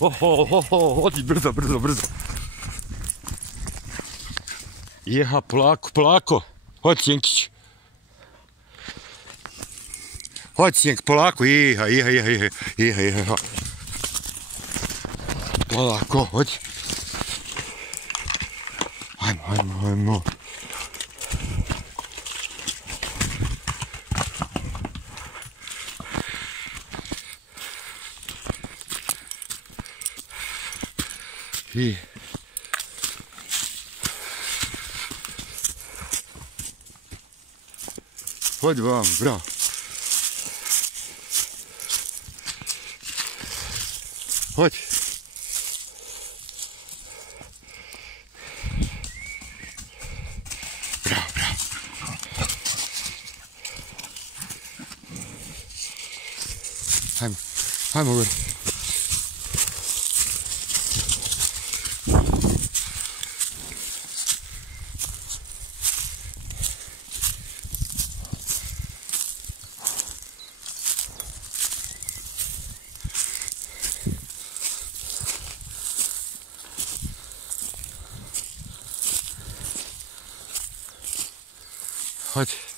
Odi brzo, brzo, brzo. Jeha, polako, polako. Hodi, Sjenkić. Hodi, Sjenk, polako. Jeha. Polako, hodi. Ajmo. Hodi vam, bravo. Hodi. Bravo. Hajmo gore. Hadi.